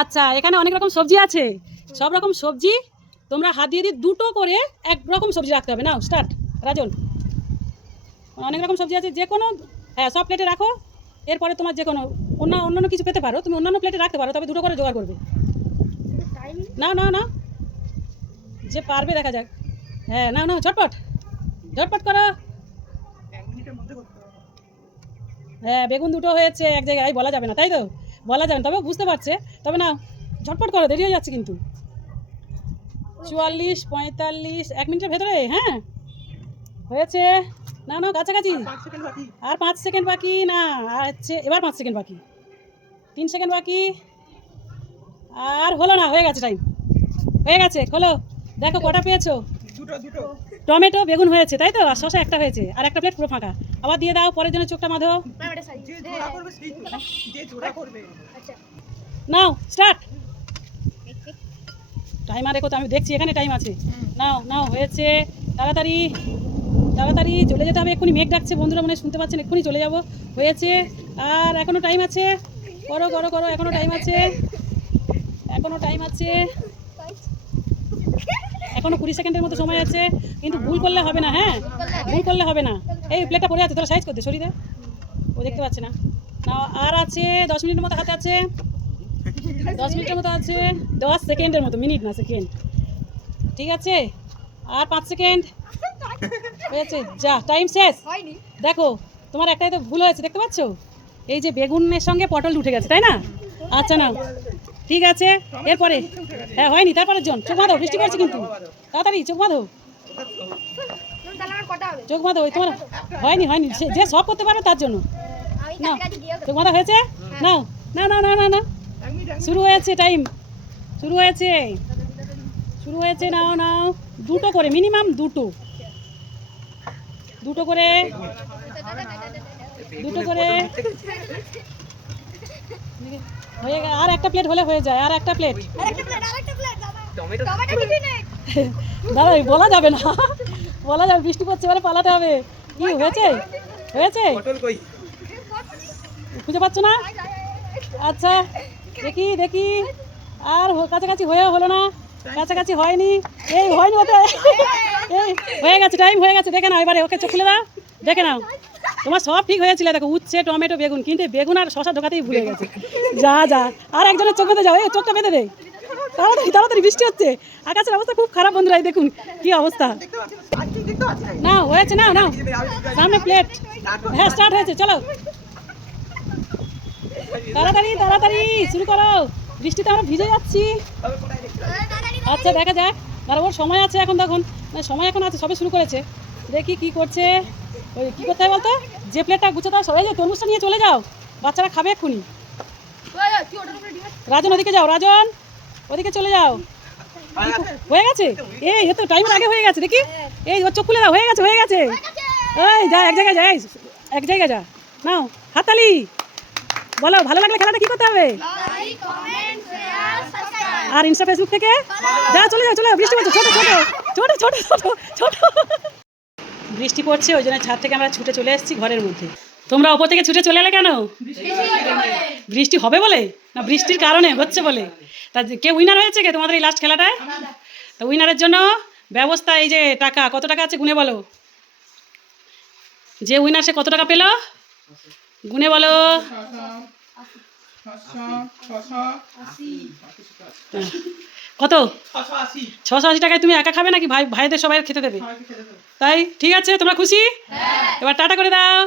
আচ্ছা এখানে অনেক রকম সবজি আছে। সব রকম সবজি তোমরা হাত দিয়ে দিয়ে দুটো করে এক রকম সবজি রাখতে হবে। Now start Rajan. অনেক রকম সবজি আছে যে কোনো হ্যাঁ সব প্লেটে রাখো। এরপরে তোমার যে কোনো অন্য অন্যান্য কিছু পেতে পারো। তুমি অন্যান্য প্লেটে রাখতে পারো তবে দুটো করে জোগাড় করবে। না না না। যে পারবে দেখা যাক। হ্যাঁ না না ঝটপট। ঝটপট করো। হ্যাঁ বেগুন দুটো হয়েছে এক জায়গায় বলা যাবে না তাই তো? বলা যাবে তবে বুঝতে পারছে। তবে না ঝটপট করো দেরি হয়ে যাচ্ছে কিন্তু। চুয়াল্লিশ পঁয়তাল্লিশ এক মিনিটের ভেতরে হ্যাঁ? হয়েছে। না না কাছাকাছি। আর পাঁচ সেকেন্ড বাকি। না আর হচ্ছে এবার পাঁচ সেকেন্ড বাকি। তিন সেকেন্ড বাকি। আর হলো না হয়ে গেছে টাইম হয়ে গেছে খোলো। দেখো কটা পেয়েছ। টমেটো বেগুন হয়েছে তাই তো? আর শসা একটা হয়েছে আর একটা প্লেট পুরো ফাঁকা। আবার দিয়ে দাও পরের জন্য চোখটা মাধো। নাও স্টার্ট টাইমার রেখো তো আমি দেখছি এখানে টাইম আছে। নাও নাও হয়েছে। তাড়াতাড়ি তাড়াতাড়ি চলে যেতে হবে এক্ষুনি মেঘ ডাকছে বন্ধুরা মনে শুনতে পাচ্ছেন এক্ষুনি চলে যাব। হয়েছে। আর এখনও টাইম আছে। করো করো করো এখনও টাইম আছে। এখনও টাইম আছে। এখনও কুড়ি সেকেন্ডের মতো সময় আছে। কিন্তু ভুল করলে হবে না হ্যাঁ? ভুল করলে হবে না। এই প্লেটটা পড়ে আছে তোরা সাইজ করতে শরীরে ও দেখতে পাচ্ছে না। আর আছে দশ মিনিটের মতো হাতে আছে। দশ মিনিটের মতো আছে। দশ সেকেন্ডের মতো মিনিট না সেকেন্ড। ঠিক আছে? আর পাঁচ সেকেন্ড। হয়েছে যা টাইম শেষ। দেখো তোমার একটাই তো ভুল হয়েছে দেখতে পাচ্ছো? এই যে বেগুনের সঙ্গে পটল উঠে গেছে তাই না? আচ্ছা না ঠিক আছে? এরপরে। হ্যাঁ হয়নি তারপরে জন। চোখ বাঁধো বৃষ্টি পড়ছে কিন্তু। তাড়াতাড়ি চোখ বাঁধো। চোখ বাঁধো ওই তোমার হয়নি হয়নি যে সব করতে পারবে তার জন্য। না চোখ বাঁধা হয়েছে? নাও না না না না না শুরু হয়েছে টাইম শুরু হয়েছে। শুরু হয়েছে নাও নাও। দুটো করে মিনিমাম দুটো। দুটো করে দুটো করে। হয়ে আর একটা প্লেট হলে হয়ে যায় আর একটা প্লেট টমেটো এই বলা যাবে না। বলা যাবে বৃষ্টি পড়ছে এবারে পালাতে হবে। কি হয়েছে? হয়েছে? খুঁজে পাচ্ছ না? আচ্ছা দেখি দেখি। আর কাছাকাছি হয়েও হলো না। কাছাকাছি হয়নি। এই হয়নি ওতে এই হয়ে গেছে টাইম হয়ে গেছে। দেখে নাও এবারে ওকে চোখ খুলে দাও। দেখে নাও। তোমার সব ঠিক হয়েছিল। দেখো উচ্ছে টমেটো বেগুন। কিন্তু বেগুন আর শশা ঢোকাতেই ভুলে গেছে। যা যা। আর একজনের চোখ বেঁধে যাও। এই চোখটা বেঁধে দে। তাড়াতাড়ি তাড়াতাড়ি, বৃষ্টি হচ্ছে। আকাশের অবস্থা খুব খারাপ, বন্ধুরা দেখুন, কি অবস্থা? না হয়েছে না না সামনে প্লেট হ্যাঁ স্টার্ট হয়েছে, চলো। তাড়াতাড়ি তাড়াতাড়ি, শুরু করো। বৃষ্টিতে আমরা ভিজে যাচ্ছি। আচ্ছা দেখা যাক। ওর সময় আছে এখন তখন। সময় এখন আছে, সবে শুরু করেছে। দেখি কি করছে। ওই, কী করতে হয় বলতো? যে প্লেটটা গুছে দাও সবাই যে তরমুজটা নিয়ে চলে যাও, বাচ্চারা খাবে এক্ষুনি। রাজন, ওদিকে যাও, রাজন। ওদিকে চলে যাও। হয়ে গেছে? এই তো টাইমের আগে হয়ে গেছে, দেখি। এই ওর চোখ খুলে দাও, হয়ে গেছে হয়ে গেছে। এই, যা, এক জায়গায় যাই এক জায়গায় যা। নাও হাতালি বলো, ভালো লাগলে খেলাটা কি করতে হবে? আর ইনস্টা ফেসবুক থেকে? যা, চলে যাও চলে যাও, বৃষ্টি পড়ছে, ছোট ছোট ছোট ছোট ছোট ছোট। বৃষ্টি পড়ছে, ওই জন্য ছাদ থেকে আমরা ছুটে চলে এসেছি ঘরের মধ্যে। তোমরা ওপর থেকে ছুটে চলে এলে কেন? বৃষ্টি হবে বলে? না বৃষ্টির কারণে হচ্ছে বলে? তা কে উইনার হয়েছে কে তোমাদের এই লাস্ট খেলাটায়? তা উইনারের জন্য ব্যবস্থা এই যে টাকা কত টাকা আছে গুনে বলো? যে উইনার সে কত টাকা পেল? গুনে বলো। কত? ছশো আশি টাকায় তুমি একা খাবে নাকি ভাই ভাইদের সবাই খেতে দেবে? তাই? ঠিক আছে? তোমরা খুশি? এবার টাটা করে দাও।